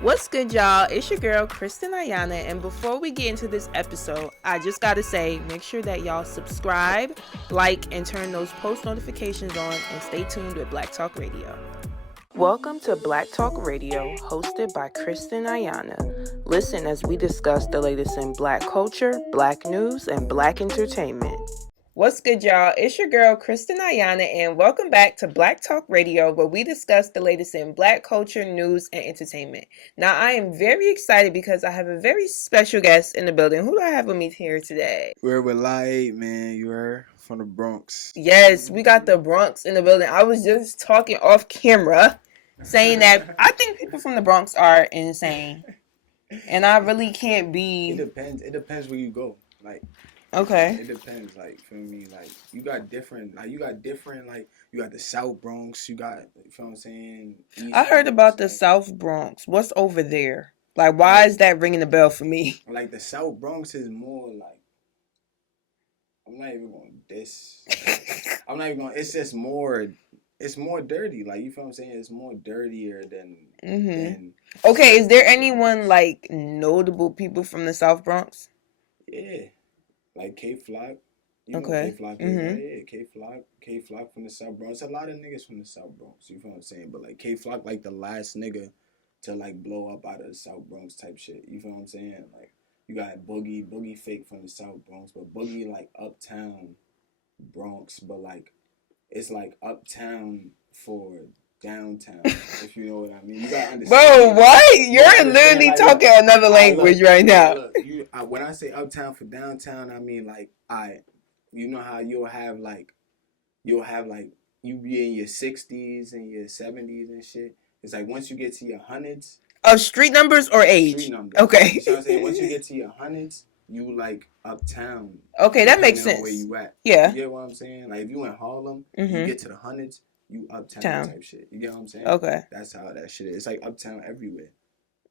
What's good, y'all? It's your girl, Kristen Ayana, and before we get into this episode, I just gotta say, make sure that y'all subscribe, like, and turn those post notifications on, and stay tuned with Black Talk Radio. Welcome to Black Talk Radio, hosted by Kristen Ayana. Listen as we discuss the latest in Black culture, Black news, and Black entertainment. What's good, y'all? It's your girl, Kristen Ayana, and welcome back to Black Talk Radio, where we discuss the latest in Black culture, news, and entertainment. Now, I am very excited because I have a very special guest in the building. Who do I have with me here today? We're with LA8, man. You heard? From the Bronx. Yes, we got the Bronx in the building. I was just talking off camera, saying that I think people from the Bronx are insane. And I really can't be... It depends. It depends where you go. Like... Okay. It depends, like, feel me? Like, you got different, like, you got the South Bronx, you got, you feel what I'm saying? East I heard Bronx, about the like, South Bronx. What's over there? Like, why is that ringing a bell for me? Like, the South Bronx is more, like, I'm not even going to diss. It's just more, it's more dirty. Like, you feel what I'm saying? It's more dirtier than Okay, is there anyone, like, notable people from the South Bronx? Yeah. Like K-Flock. You know Okay. K-Flock is, right? Yeah, K-Flock from the South Bronx. A lot of niggas from the South Bronx, you feel what I'm saying? But, like, K-Flock, like, the last nigga to, like, blow up out of the South Bronx type shit. You feel what I'm saying? Like, you got Boogie fake from the South Bronx, but Boogie, like, uptown Bronx, but, like, it's, like, uptown for downtown, if you know what I mean. You gotta understand. Bro, what? You're literally talking another language right now. Look, when I say uptown for downtown, I mean, like, you know how you'll have like you be in your 60s and your 70s and shit. It's like once you get to your hundreds. Of street numbers or age? Street numbers. Okay. You know what I'm saying? Once you get to your hundreds, you like uptown. Okay, that makes sense. Where you at? Yeah. You get what I'm saying? Like if you in Harlem, you get to the hundreds, you uptown type shit. You get what I'm saying? Okay. That's how that shit is. It's like uptown everywhere.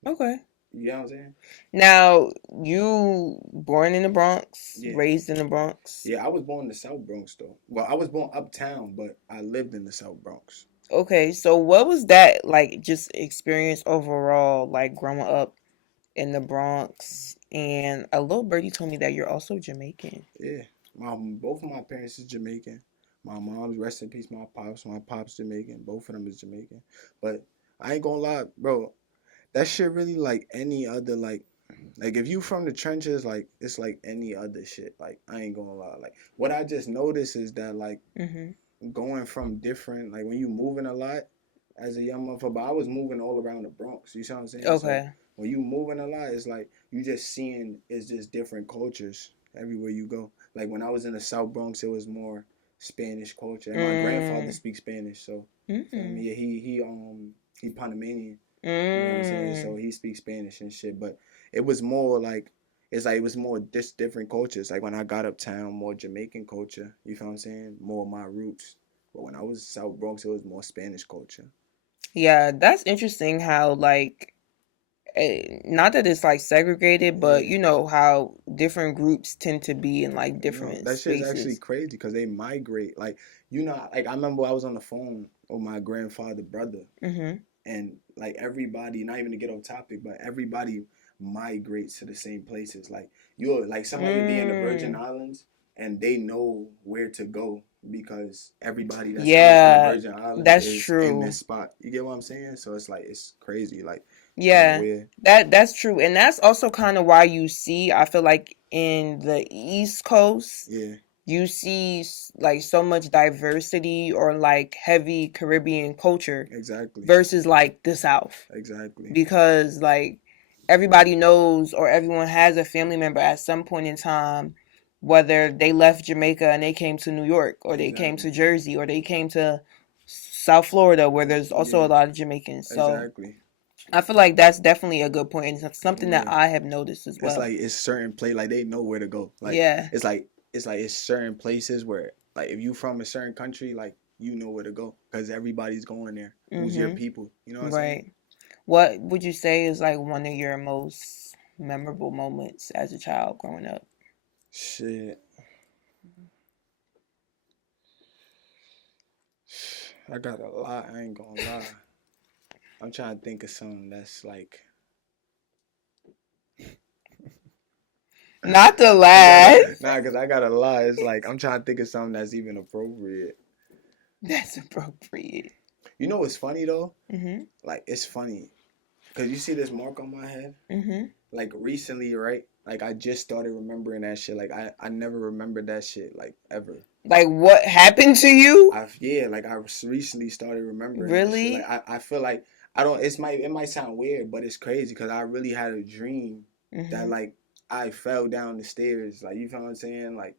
Okay. You know what I'm saying? Now, you born in the Bronx, Yeah. raised in the Bronx? Yeah, I was born in the South Bronx, though. Well, I was born uptown, but I lived in the South Bronx. Okay, so what was that, like, just experience overall, like, growing up in the Bronx? And a little birdie told me that you're also Jamaican. Yeah. Both of my parents is Jamaican. My mom's, rest in peace, my pops Jamaican. Both of them is Jamaican. But I ain't gonna lie, bro. That shit really like any other, like if you from the trenches, like it's like any other shit. Like I ain't gonna lie. Like what I just noticed is that like going from different, like when you moving a lot as a young motherfucker, but I was moving all around the Bronx. You see what I'm saying? Okay. So when you moving a lot, it's like you just seeing it's just different cultures everywhere you go. Like when I was in the South Bronx, it was more Spanish culture. And my grandfather speaks Spanish, so yeah, he Panamanian. You know what I'm saying? So he speaks Spanish and shit. But it was more like it was more just different cultures. Like when I got uptown, more Jamaican culture. You feel what I'm saying? More of my roots. But when I was South Bronx, it was more Spanish culture. Yeah, that's interesting how, like, not that it's like segregated, but you know how different groups tend to be in like different that spaces. Shit's actually crazy because they migrate. Like like I remember I was on the phone with my grandfather brother, and like everybody, not even to get off topic, but everybody migrates to the same places. Like you'll like somebody be in the Virgin Islands and they know where to go because everybody that's from the Virgin Islands is true. In this spot. You get what I'm saying? So it's like it's crazy. Like that's true, and that's also kind of why you see. I feel like in the East Coast, you see like so much diversity or like heavy Caribbean culture, versus like the South, because like everybody knows or everyone has a family member at some point in time, whether they left Jamaica and they came to New York, or they came to Jersey, or they came to South Florida, where there's also a lot of Jamaicans. So I feel like that's definitely a good point, and it's something that I have noticed as well. It's like it's certain place, like they know where to go. Like it's like it's certain places where like if you from a certain country, like you know where to go because everybody's going there. Who's your people? You know what I'm saying? What would you say is like one of your most memorable moments as a child growing up? Shit. I got a lot, I ain't gonna lie. I'm trying to think of something that's like Not the last. Nah, because I gotta lie. It's like, I'm trying to think of something that's even appropriate. That's appropriate. You know what's funny, though? Mm-hmm. Like, it's funny. Because you see this mark on my head? Mm-hmm. Like, recently, right? Like, I just started remembering that shit. Like, I never remembered that shit, like, ever. Like, what happened to you? Like, I recently started remembering really? that shit. Like, I feel like, I don't, it might sound weird, but it's crazy because I really had a dream that, like, I fell down the stairs. Like, you feel what I'm saying? Like,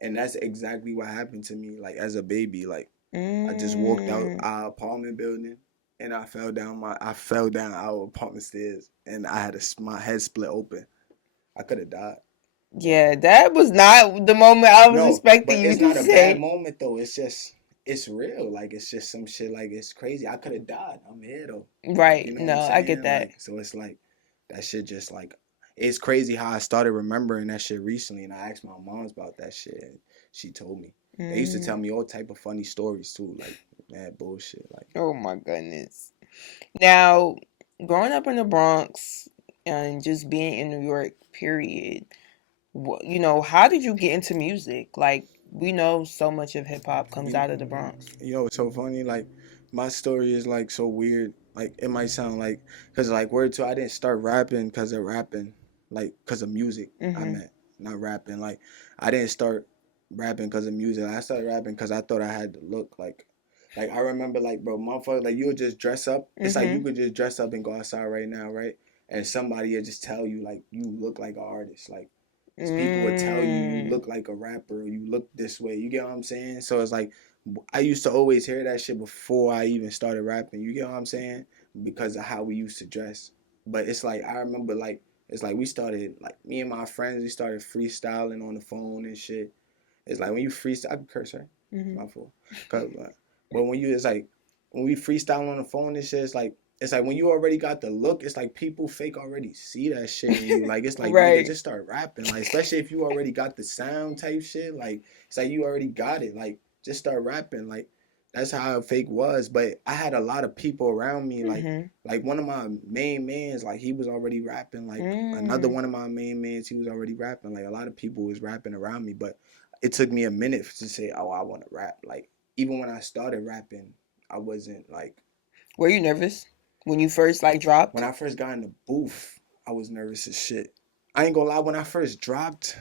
and that's exactly what happened to me, like, as a baby. Like, I just walked out our apartment building and I fell down our apartment stairs and I had my head split open. I could have died. Yeah, that was not the moment I was expecting you to say. It's not a bad moment though. It's just, it's real. Like, it's just some shit. Like, it's crazy. I could have died. I'm here though. Right. You know no, I get that. Like, so it's like that shit. Just like, it's crazy how I started remembering that shit recently, and I asked my mom's about that shit, and she told me. They used to tell me all type of funny stories too, like mad bullshit. Like, oh my goodness. Now, growing up in the Bronx and just being in New York, period. You know, how did you get into music? Like, we know so much of hip hop comes out of the Bronx. You know, it's so funny. Like, my story is like so weird. Like, it might sound like, cause like word to, I didn't start rapping because of rapping, like because of music. I meant not rapping. Like, I didn't start rapping because of music. I started rapping because I thought I had to look like I remember, like, bro, motherfucker, like, you would just dress up. It's like you could just dress up and go outside right now, right? And somebody would just tell you, like, you look like an artist. Like, people would tell you look like a rapper, you look this way. You get what I'm saying? So it's like, I used to always hear that shit before I even started rapping. You get what I'm saying? Because of how we used to dress. But it's like, I remember, like, it's like we started, like, me and my friends, we started freestyling on the phone and shit. It's like when you freestyle, I can curse, right? My fault. But when you, it's like, when we freestyle on the phone and shit, it's like when you already got the look, it's like people fake already see that shit in you. Like, it's like, right. Nigga, just start rapping. Like, especially if you already got the sound type shit. Like, it's like you already got it. Like, just start rapping. Like, that's how fake was. But I had a lot of people around me. Like one of my main mans, like, he was already rapping. Like, another one of my main mans, he was already rapping. Like, a lot of people was rapping around me. But it took me a minute to say, oh, I want to rap. Like, even when I started rapping, I wasn't like. Were you nervous when you first, like, dropped? When I first got in the booth, I was nervous as shit. I ain't gonna lie, when I first dropped,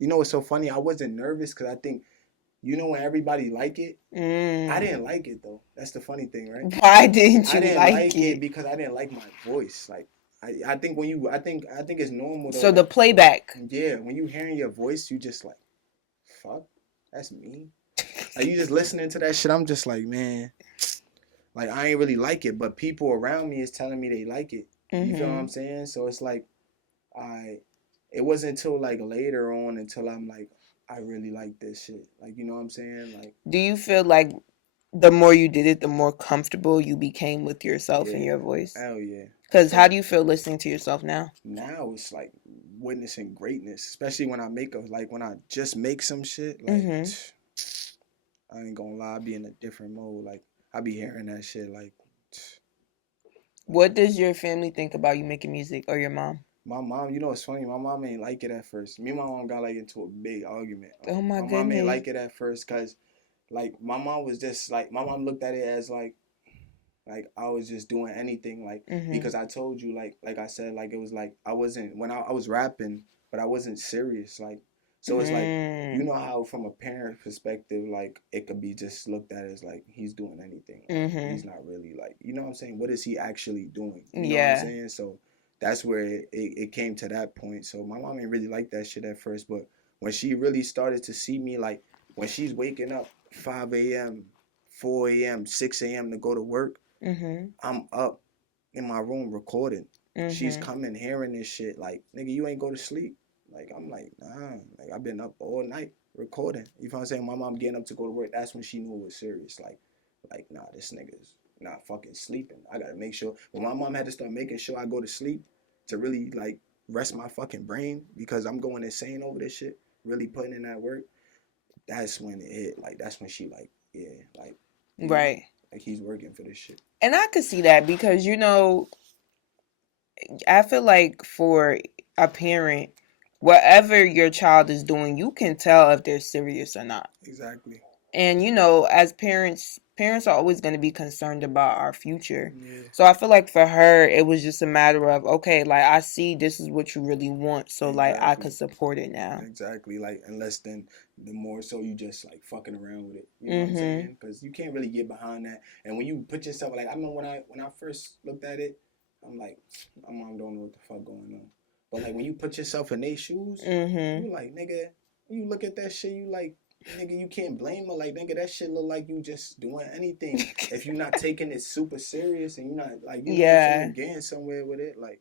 you know what's so funny? I wasn't nervous because I think, you know, when everybody like it, I didn't like it though. That's the funny thing, right? Why didn't you I didn't like it? because I didn't like my voice. Like, I think when you, I think it's normal though. So like, the playback. Yeah, when you hearing your voice, you just like, fuck, that's me. Like, you just listening to that shit, I'm just like, man, like, I ain't really like it, but people around me is telling me they like it. You feel what I'm saying? So it's like, it wasn't until like later on until I'm like, I really like this shit. Like, you know what I'm saying? Like, do you feel like the more you did it, the more comfortable you became with yourself and your voice? Hell yeah. Because how do you feel listening to yourself now? Now it's like witnessing greatness, especially when I when I just make some shit. Like, I ain't gonna lie, I be in a different mode. Like, I be hearing that shit. Like, what does your family think about you making music, or your mom? My mom, you know, it's funny. My mom ain't like it at first. Me and my mom got like into a big argument. Oh my goodness. Mom ain't like it at first because, like, my mom was just like, my mom looked at it as like I was just doing anything, like, because I told you, like I said, like, it was like I wasn't, when I was rapping, but I wasn't serious, like, so it's like, you know how from a parent perspective, like, it could be just looked at as like he's doing anything, like, he's not really, like, you know what I'm saying, what is he actually doing, you know what I'm saying? So that's where it came to that point. So my mom ain't really like that shit at first, but when she really started to see me, like, when she's waking up 5 a.m., 4 a.m., 6 a.m. to go to work, I'm up in my room recording. She's coming, hearing this shit, like, nigga, you ain't go to sleep? Like, I'm like, nah, like, I've been up all night recording. You know what I'm saying? My mom getting up to go to work, that's when she knew it was serious. Like, nah, this nigga's not fucking sleeping. I gotta make sure. When my mom had to start making sure I go to sleep to really, like, rest my fucking brain because I'm going insane over this shit, really putting in that work, that's when it hit. Like, that's when she, like, yeah, like, right. Like, he's working for this shit. And I could see that because, you know, I feel like for a parent, whatever your child is doing, you can tell if they're serious or not. Exactly. And as parents are always going to be concerned about our future. Yeah. So I feel like for her, it was just a matter of, okay, like, I see this is what you really want, so like I could support it now. Exactly. Like, unless then the more so you just like fucking around with it. You know what I'm saying? Because you can't really get behind that. And when you put yourself, like, I remember when I first looked at it, I'm like, my mom don't know what the fuck going on. But like when you put yourself in their shoes, you like, nigga, you look at that shit, you like, nigga, you can't blame her. Like, nigga, that shit look like you just doing anything. If you're not taking it super serious and you're not like, you know what I'm saying, getting somewhere with it, like,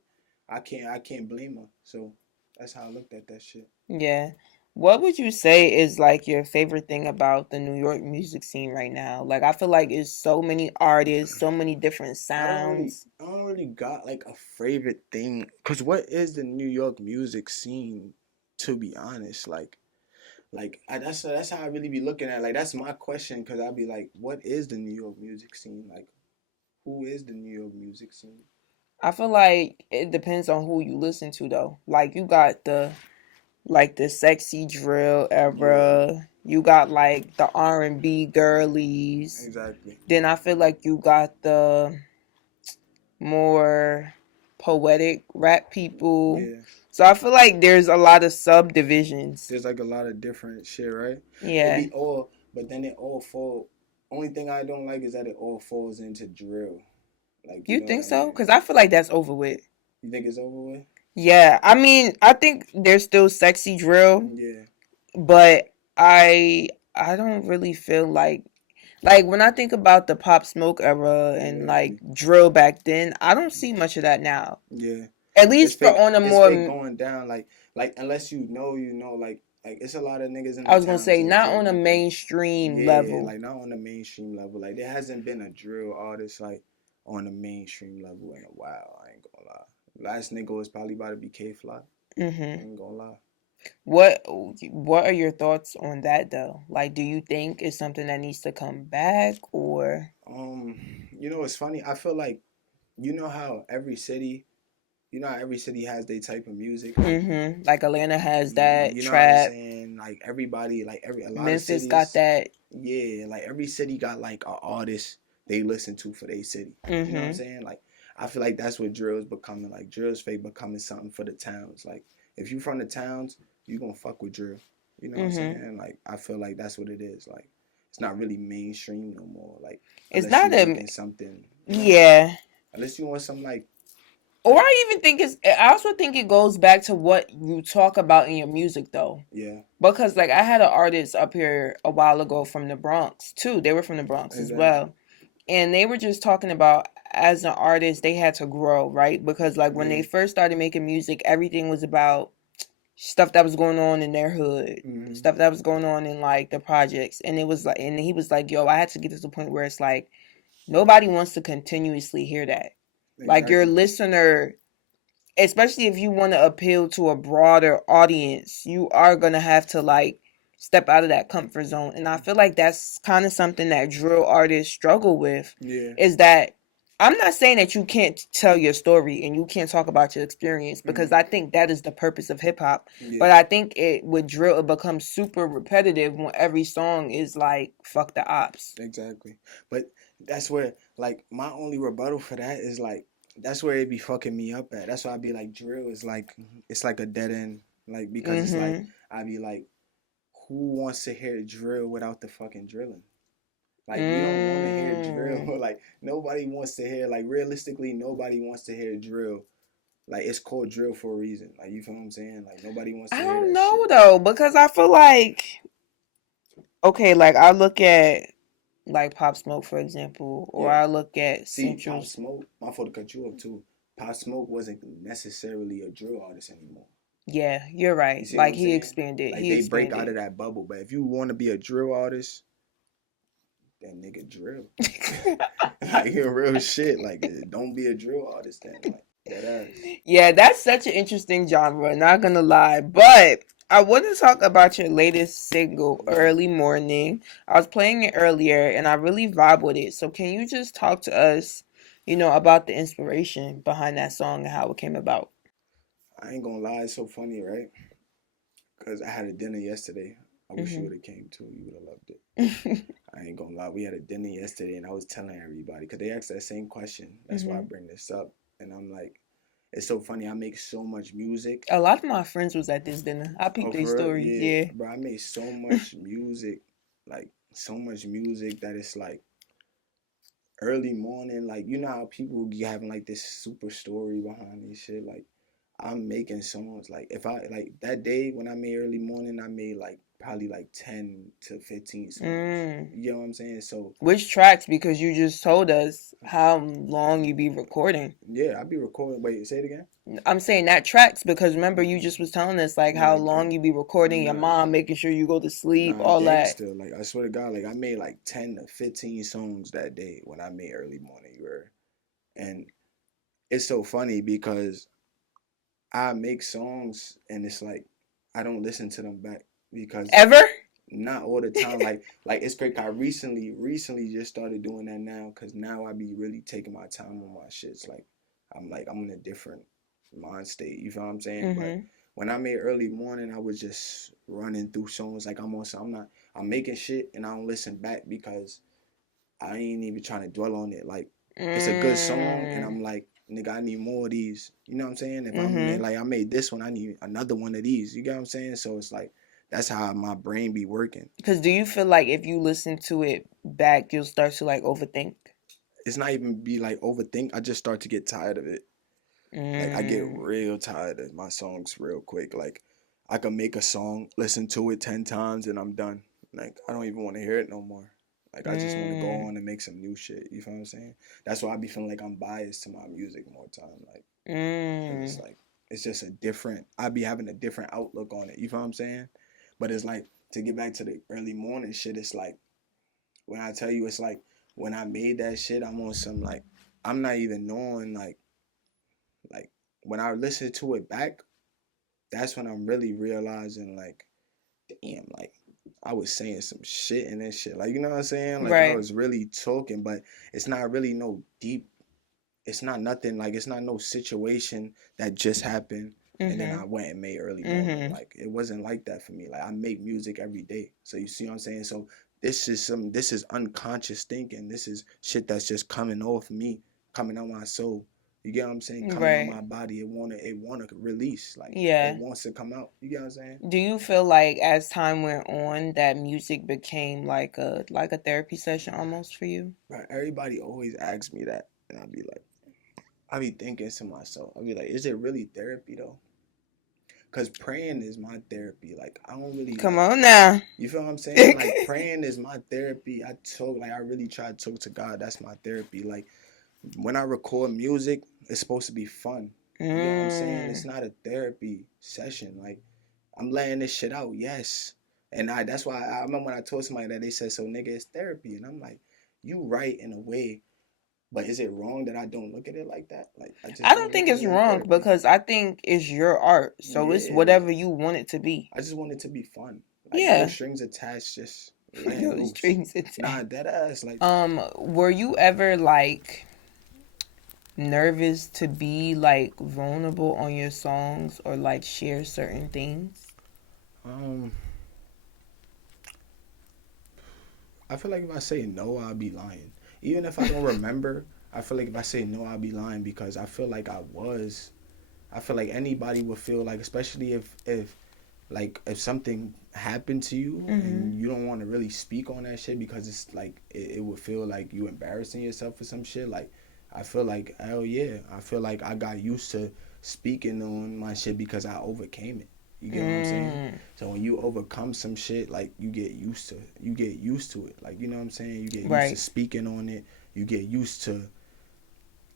I can't blame her. So that's how I looked at that shit. Yeah. What would you say is like your favorite thing about the New York music scene right now? Like, I feel like it's so many artists, so many different sounds. I don't really got like a favorite thing. Cause what is the New York music scene? To be honest, that's how I really be looking at it. Like, that's my question. Cause I'll be like, what is the New York music scene? Like, who is the New York music scene? I feel like it depends on who you listen to though. Like, you got the sexy drill era. Yeah. You got like the R&B girlies. Exactly. Then I feel like you got the more poetic rap people. Yeah. So I feel like there's a lot of subdivisions. There's like a lot of different shit, right? Yeah. But then it all fall. Only thing I don't like is that it all falls into drill. Like, you think so? Because I feel like that's over with. You think it's over with? Yeah, I mean, I think there's still sexy drill. Yeah. But I don't really feel like when I think about the Pop Smoke era and like drill back then, I don't see much of that now. Yeah. At least for on a more going down, like unless you know, like it's a lot of niggas in the I was gonna say not on a mainstream level. Like not on the mainstream level. Like there hasn't been a drill artist like on the mainstream level in a while. I ain't gonna lie. Last nigga was probably about to be K-Fly. I ain't gonna lie. What are your thoughts on that though? Like, do you think it's something that needs to come back or? It's funny. I feel like how every city has their type of music. Like Atlanta has that you know trap. What I'm saying? Like everybody, like a lot Memphis of cities got that. Yeah, like every city got like an artist they listen to for their city. You know what I'm saying? Like I feel like that's what drill is becoming. Like drill's fake becoming something for the towns. Like if you from the towns, you gonna fuck with drill. You know what I'm saying? Like I feel like that's what it is. Like it's not really mainstream no more. Like it's not something. Yeah. Unless you want some like. Or I even think I also think it goes back to what you talk about in your music though. Yeah. Because like I had an artist up here a while ago from the Bronx too. They were from the Bronx as well. And they were just talking about as an artist they had to grow, right? Because like when they first started making music, everything was about stuff that was going on in their hood, stuff that was going on in like the projects. And it was like, and he was like, yo, I had to get to the point where it's like nobody wants to continuously hear that. Exactly. Like your listener, especially if you want to appeal to a broader audience, you are going to have to like step out of that comfort zone. And I feel like that's kind of something that drill artists struggle with. Yeah. Is that I'm not saying that you can't tell your story and you can't talk about your experience because I think that is the purpose of hip hop. Yeah. But I think with drill it becomes super repetitive when every song is like fuck the ops. Exactly. But that's where like my only rebuttal for that is like that's where it be fucking me up at. That's why I be like drill is like it's like a dead end. Like because it's like I be like who wants to hear drill without the fucking drilling? Like you don't want to hear drill. Like nobody wants to hear. Like realistically, nobody wants to hear drill. Like it's called drill for a reason. Like you feel what I'm saying? Like nobody wants to hear that shit. I don't know though because I feel like okay, like I look at like Pop Smoke for example, or I look at Central. Pop Smoke. My fault to cut you up too. Pop Smoke wasn't necessarily a drill artist anymore. Yeah, you're right. You like he expanded. Like they break out of that bubble. But if you want to be a drill artist. That nigga drill. Like real shit. Like don't be a drill artist then. Like that ass. Yeah, that's such an interesting genre, not gonna lie. But I want to talk about your latest single, Early Morning. I was playing it earlier and I really vibe with it. So can you just talk to us, about the inspiration behind that song and how it came about? I ain't gonna lie, it's so funny, right? Cause I had a dinner yesterday. I wish you would have came too. You would have loved it. I ain't gonna lie. We had a dinner yesterday, and I was telling everybody because they asked that same question. That's why I bring this up, and I'm like, it's so funny. I make so much music. A lot of my friends was at this dinner. I peeped their stories. Yeah, bro. I made so much music, like so much music that it's like early morning. Like you know how people be having like this super story behind this shit. Like I'm making songs. Like if I like that day when I made early morning, I made like probably like 10 to 15 songs. You know what I'm saying? So which tracks? Because you just told us how long you be recording. Yeah, I be recording. Wait, say it again. I'm saying that tracks because remember you just was telling us like how long you be recording your mom, making sure you go to sleep, all that. Like I swear to God, like I made like 10 to 15 songs that day when I made early morning. And it's so funny because I make songs and it's like I don't listen to them back because ever. Not all the time. like it's great. I recently just started doing that now because now I be really taking my time on my shits. Like I'm in a different mind state. You feel what I'm saying? But when I made early morning, I was just running through songs. Like I'm making shit and I don't listen back because I ain't even trying to dwell on it. Like it's a good song and I'm like, nigga, I need more of these. You know what I'm saying? If I'm like I made this one, I need another one of these. You get what I'm saying? So it's like that's how my brain be working. Because do you feel like if you listen to it back, you'll start to like overthink? It's not even be like overthink. I just start to get tired of it. Like I get real tired of my songs real quick. Like I can make a song, listen to it 10 times, and I'm done. Like I don't even want to hear it no more. Like I just want to go on and make some new shit. You feel what I'm saying? That's why I be feeling like I'm biased to my music more time. Like it's like it's just a different. I be having a different outlook on it. You feel what I'm saying? But it's like to get back to the early morning shit. It's like when I tell you, it's like when I made that shit, I'm on some like I'm not even knowing like when I listen to it back, that's when I'm really realizing like, damn, like I was saying some shit in this shit. Like you know what I'm saying? Like I was really talking, but it's not really no deep. It's not nothing like it's not no situation that just happened and then I went and made early morning. Like it wasn't like that for me. Like I make music every day. So you see what I'm saying? So this is unconscious thinking. This is shit that's just coming off me, coming out my soul. You get what I'm saying? Coming out my body. It wanna release. Like it wants to come out. You get what I'm saying? Do you feel like as time went on that music became like a therapy session almost for you? Right. Everybody always asks me that and I be thinking to myself, I be like, is it really therapy though? Cause praying is my therapy. Like I don't really come on now. You feel what I'm saying? Like praying is my therapy. I really try to talk to God. That's my therapy. Like when I record music, it's supposed to be fun. You know what I'm saying? It's not a therapy session. Like I'm letting this shit out, yes. And that's why I remember when I told somebody that they said, so nigga, it's therapy. And I'm like, you right in a way. But is it wrong that I don't look at it like that? Like I don't think it's wrong because I think it's your art. So it's whatever you want it to be. I just want it to be fun. Like, no strings attached, just no strings attached. Nah, dead ass. Like were you ever like nervous to be like vulnerable on your songs or like share certain things? I feel like if I say no, I'll be lying. Even if I don't remember, I feel like if I say no, I'll be lying because I feel like I feel like anybody would feel like, especially if something happened to you and you don't want to really speak on that shit because it's like it would feel like you embarrassing yourself for some shit. Like I feel like hell yeah, I feel like I got used to speaking on my shit because I overcame it. You get what I'm saying? So when you overcome some shit, like you get used to it. Like you know what I'm saying? You get used to speaking on it. You get used to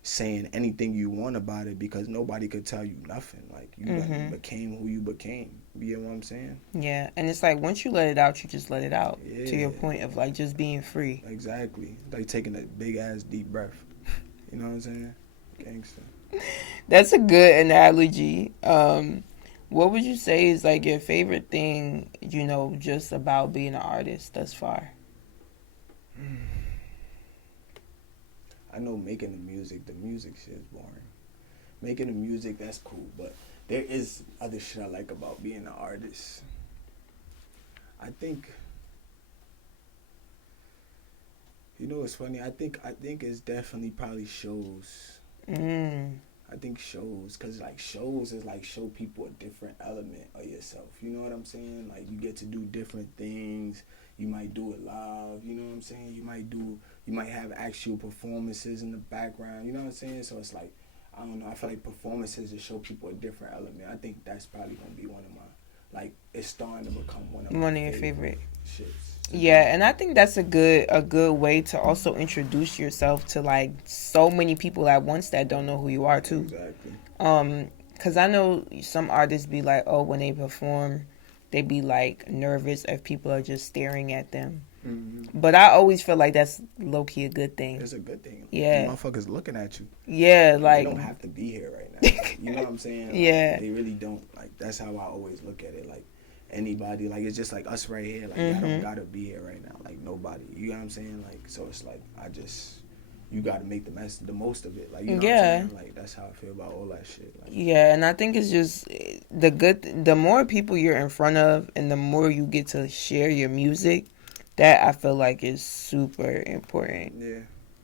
saying anything you want about it because nobody could tell you nothing. Like you became who you became. You get what I'm saying? Yeah, and it's like once you let it out, you just let it out to your point of like just being free. Exactly. Like taking a big ass deep breath. You know what I'm saying? Gangster. That's a good analogy. What would you say is like your favorite thing, just about being an artist thus far? I know making the music shit is boring. Making the music, that's cool, but there is other shit I like about being an artist. I think, you know, it's funny. I think it's definitely probably shows. I think shows, cause like shows is like show people a different element of yourself. You know what I'm saying? Like you get to do different things. You might do it live. You know what I'm saying? You might have actual performances in the background. You know what I'm saying? So it's like, I don't know. I feel like performances to show people a different element. I think that's probably gonna be one of my, like, it's starting to become one of your favorite shits. Yeah, and I think that's a good way to also introduce yourself to like so many people at once that don't know who you are too. Exactly. Cause I know some artists be like, oh, when they perform, they be like nervous if people are just staring at them. Mm-hmm. But I always feel like that's low key a good thing. It's a good thing. Yeah. The motherfuckers looking at you. Yeah, Like, like they don't have to be here right now. Like, you know what I'm saying? Like, yeah. They really don't. Like, that's how I always look at it. Like, anybody, like, it's just like us right here. Like, I don't gotta be here right now. Like, nobody. You know what I'm saying? Like, so it's like, you gotta make the most of it. Like, you know what I'm saying? Like, that's how I feel about all that shit. Like, yeah, and I think it's just the more people you're in front of and the more you get to share your music, that I feel like is super important. Yeah.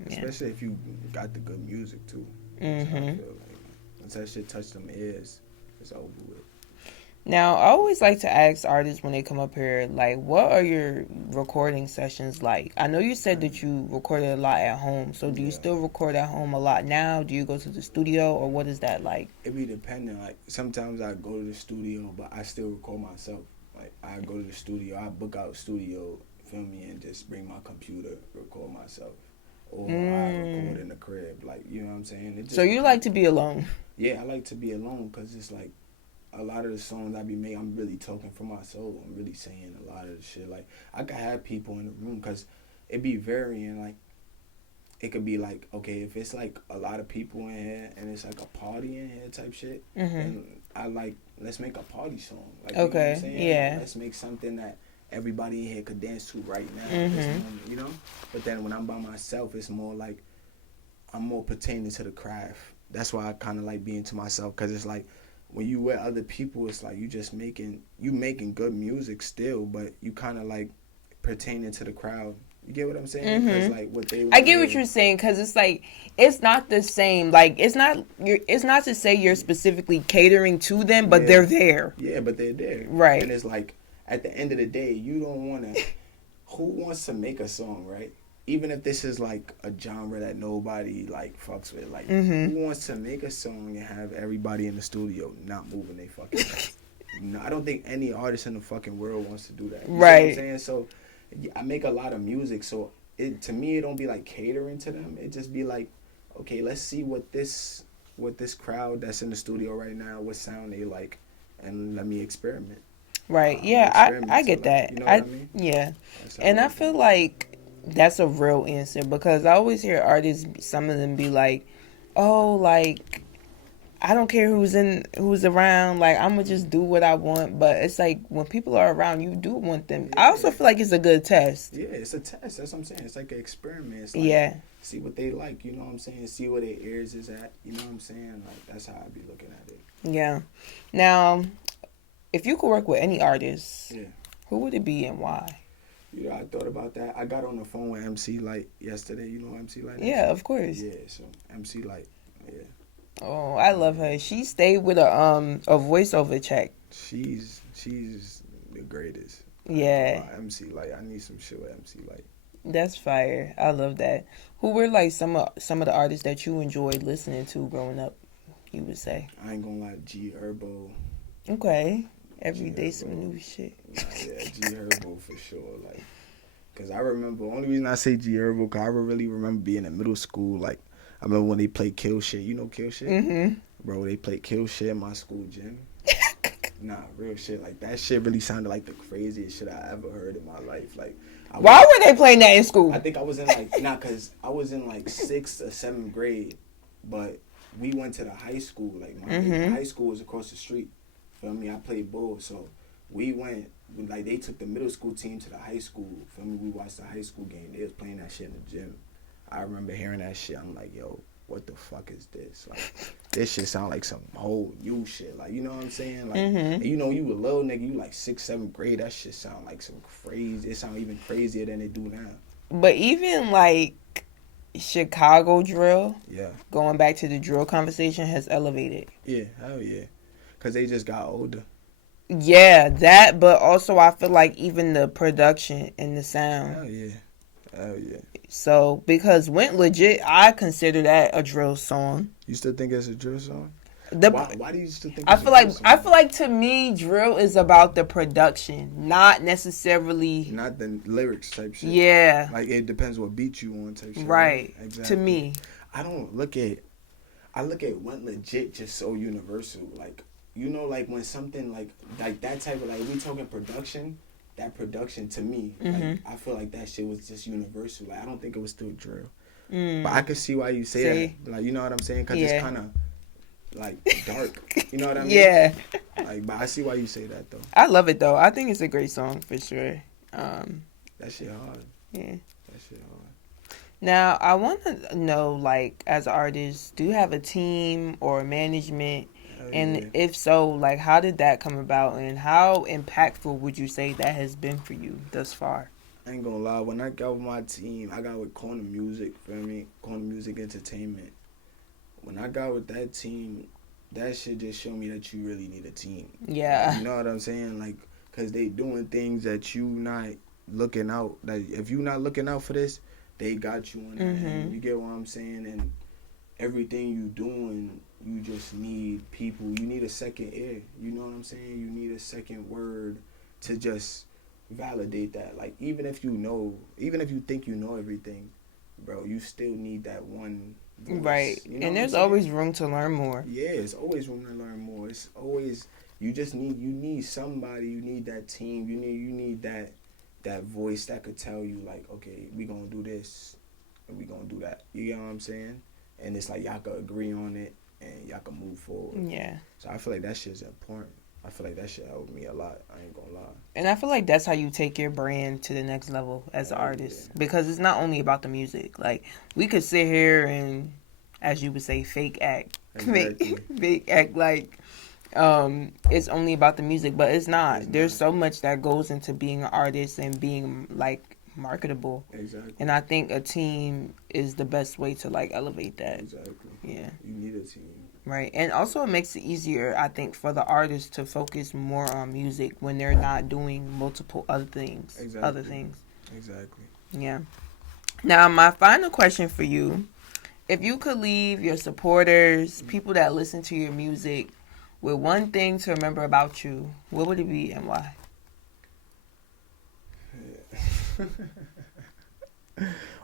Especially if you got the good music too. That's how I feel like. Once that shit touch them ears, it's over with. Now, I always like to ask artists when they come up here, like, what are your recording sessions like? I know you said that you recorded a lot at home, so do you still record at home a lot now? Do you go to the studio, or what is that like? It be dependent. Like, sometimes I go to the studio, but I still record myself. Like, I go to the studio, I book out studio, feel me, and just bring my computer, record myself. Or I record in the crib. Like, you know what I'm saying? It just So you like to be alone? Yeah, I like to be alone because it's like, a lot of the songs I be making, I'm really talking from my soul. I'm really saying a lot of the shit. Like, I could have people in the room because it be varying. Like, it could be like, okay, if it's like a lot of people in here and it's like a party in here type shit, then I like, let's make a party song. Like, you know what I'm saying? Yeah. Like, let's make something that everybody in here could dance to right now at this moment, you know? But then when I'm by myself, it's more like, I'm more pertaining to the craft. That's why I kind of like being to myself, because it's like, when you with other people, it's like you making good music still, but you kind of like pertaining to the crowd. You get what I'm saying? Because like what they I get what you're saying, because it's like, it's not the same. Like, it's not to say you're specifically catering to them, but they're there. Yeah, but they're there. Right. And it's like, at the end of the day, you don't want to, who wants to make a song, right? Even if this is like a genre that nobody like fucks with, like who wants to make a song and have everybody in the studio not moving they fucking no, I don't think any artist in the fucking world wants to do that. You know what I'm saying? So I make a lot of music, so to me it don't be like catering to them. It just be like, okay, let's see what this crowd that's in the studio right now, what sound they like, and let me experiment. Right. Yeah, I get that. You know what I mean? Yeah. And I feel like that's a real answer, because I always hear artists, some of them be like, oh, like, I don't care who's around, like, I'm gonna just do what I want. But it's like, when people are around, you do want them. I also feel like it's a good test. Yeah, it's a test. That's what I'm saying. It's like an experiment. It's like, see what they like, you know what I'm saying? See where their ears is at, you know what I'm saying? Like, that's how I be looking at it. Yeah. Now, if you could work with any artist, who would it be and why? You know, I thought about that. I got on the phone with MC Light yesterday. You know MC Light? Yeah, of course. Yeah, so MC Light. Yeah. Oh, I love her. She stayed with a voiceover check. She's the greatest. Yeah. MC Light. I need some shit with MC Light. That's fire. I love that. Who were like some of the artists that you enjoyed listening to growing up, you would say? I ain't gonna lie, G Herbo. Okay. Every day some new shit. Yeah, G Herbo for sure. Like, cause I remember, only reason I say G Herbo, cause I really remember being in middle school. Like, I remember when they played Kill Shit. You know Kill Shit? Bro, they played Kill Shit in my school gym. Nah, real shit. Like, that shit really sounded like the craziest shit I ever heard in my life. Like, why were they playing that in school? I think I was in like, cause I was in like 6th or 7th grade, but we went to the high school. Like, my high school was across the street. Feel me? I played ball, so we went, like, they took the middle school team to the high school. Feel me? We watched the high school game. They was playing that shit in the gym. I remember hearing that shit. I'm like, yo, what the fuck is this? Like, this shit sound like some whole new shit. Like, you know what I'm saying? Like, and you know, you a little nigga, you like 6th, 7th grade. That shit sound like some crazy. It sound even crazier than it do now. But even like Chicago drill, yeah, going back to the drill conversation, has elevated. Yeah, hell yeah, cause they just got older. Yeah, that, but also I feel like even the production and the sound. Hell yeah. Hell yeah. So, because Went Legit, I consider that a drill song. You still think it's a drill song? Why do you still think it's I feel like to me, drill is about the production, not necessarily... Not the lyrics type shit. Yeah. Like, it depends what beat you on type shit. Right. Exactly. To me. I look at Went Legit just so universal. Like, you know, like when something like that type of, like, we talking production... That production to me, like, I feel like that shit was just universal. Like, I don't think it was still drill, but I could see why you say that. Like, you know what I'm saying? Because it's kind of like dark. You know what I mean? Yeah. Like, but I see why you say that though. I love it though. I think it's a great song for sure. That shit hard. Yeah. That shit hard. Now I want to know, like, as artists, do you have a team or management? And if so, like, how did that come about, and how impactful would you say that has been for you thus far? I ain't gonna lie, when I got with my team, I got with Corner Music, feel me? Corner Music Entertainment. When I got with that team, that shit just showed me that you really need a team. Yeah. Like, you know what I'm saying? Like, cause they doing things that you not looking out. Like, if you not looking out for this, they got you on that end. You get what I'm saying? And everything you doing, you just need people. You need a second ear. You know what I'm saying? You need a second word to just validate that. Like, even if you think you know everything, bro, you still need that one voice. Right. You know and there's always room to learn more. Yeah, it's always room to learn more. It's always, you need somebody. You need that team. You need that voice that could tell you, like, okay, we gonna do this and we gonna do that. You know what I'm saying? And it's like y'all could agree on it and y'all can move forward. Yeah. So I feel like that shit's important. I feel like that shit helped me a lot. I ain't gonna lie. And I feel like that's how you take your brand to the next level as an artist. Yeah. Because it's not only about the music. Like, we could sit here and, as you would say, fake act. Exactly. Fake act like it's only about the music. But it's not. There's so much that goes into being an artist and being, like, marketable. Exactly. And I think a team is the best way to, like, elevate that. Exactly. Yeah. You need a team. Right. And also it makes it easier, I think, for the artist to focus more on music when they're not doing multiple other things. Exactly. Other things. Exactly. Yeah. Now, my final question for you, if you could leave your supporters, people that listen to your music, with one thing to remember about you, what would it be and why?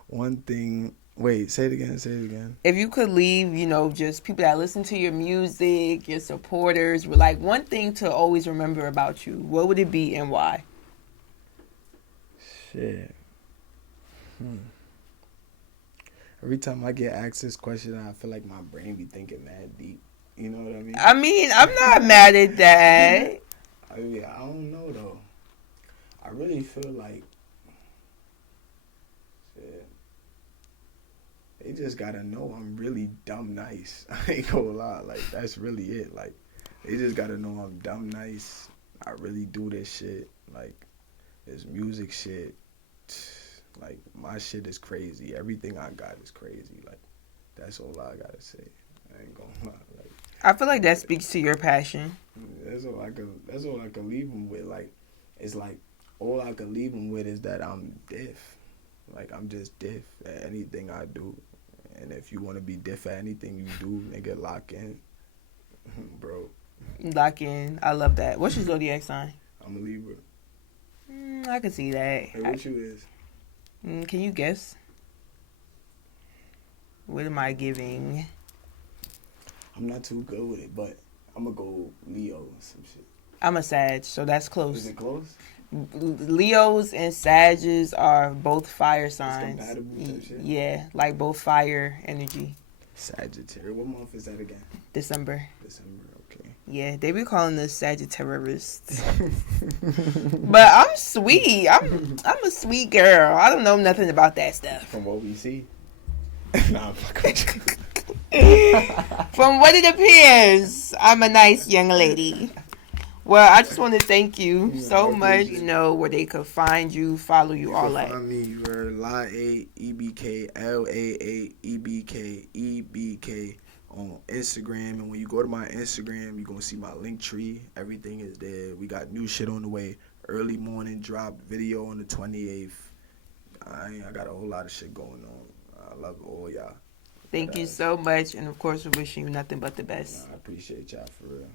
One thing. Wait, say it again. If you could leave, just people that listen to your music, your supporters, with like one thing to always remember about you, what would it be and why? Shit. Every time I get asked this question, I feel like my brain be thinking mad deep. You know what I mean? I mean, I'm not mad at that. I don't know though. I really feel like, shit, they just gotta know I'm really dumb nice. I ain't gonna lie, like, that's really it. Like, they just gotta know I'm dumb nice. I really do this shit. Like, this music shit. Like, my shit is crazy. Everything I got is crazy. Like, that's all I gotta say. I ain't gonna lie. Like, I feel like that speaks to your passion. That's all I can leave them with. Like, it's like, all I can leave them with is that I'm diff. Like, I'm just diff at anything I do. And if you want to be diff at anything you do, nigga, lock in. Bro. Lock in. I love that. What's your zodiac sign? I'm a Libra. I can see that. Hey, what you is? Can you guess? What am I giving? I'm not too good with it, but I'm going to go Leo or some shit. I'm a Sag, so that's close. Is it close? Leos and Sages are both fire signs. It's compatible type shit? Yeah, like both fire energy. Sagittarius. What month is that again? December, okay. Yeah, they be calling us Sagittarists. But I'm sweet. I'm a sweet girl. I don't know nothing about that stuff. From what we see. Nah, fuck with you. From what it appears, I'm a nice young lady. Well, I just want to thank you so much. You know where they could find you, follow you, all that. You can find me. You're LA8 EBK LA8 EBK on Instagram, and when you go to my Instagram, you're gonna see my link tree. Everything is there. We got new shit on the way. Early morning drop video on the 28th. I got a whole lot of shit going on. I love all y'all. Thank you so much, and of course, we're wishing you nothing but the best. I appreciate y'all for real.